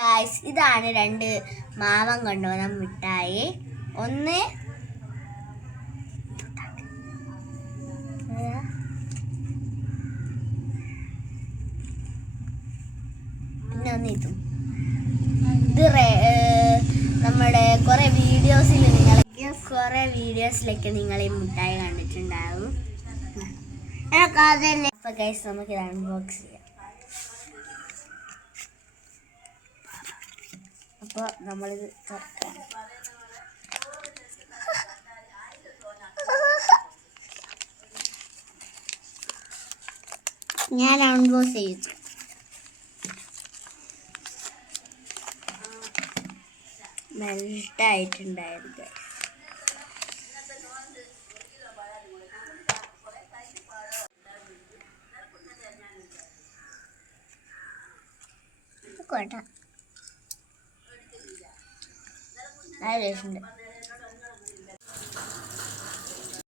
Guys, ഇതാണ് രണ്ട് മാമൻ കൊണ്ടുവന്ന മിഠായി. ഒന്ന് പിന്നെ ഒന്ന് ഇതും. ഇത് നമ്മുടെ കുറെ വീഡിയോസിലൊക്കെ നിങ്ങൾ ഈ മിഠായി കണ്ടിട്ടുണ്ടാവും. അപ്പൊ ഗൈസ്, നമുക്ക് ഇത് അൺബോക്സ് ചെയ്യാം. അപ്പോൾ നമ്മളിത് തുറക്കാം. ഞാൻ അൺബോക്സ് ചെയ്തു. മെൽട്ടായിട്ടുണ്ടായിരുന്നു. കോട്ട നല്ല ടേസ്റ്റ് ഉണ്ട്.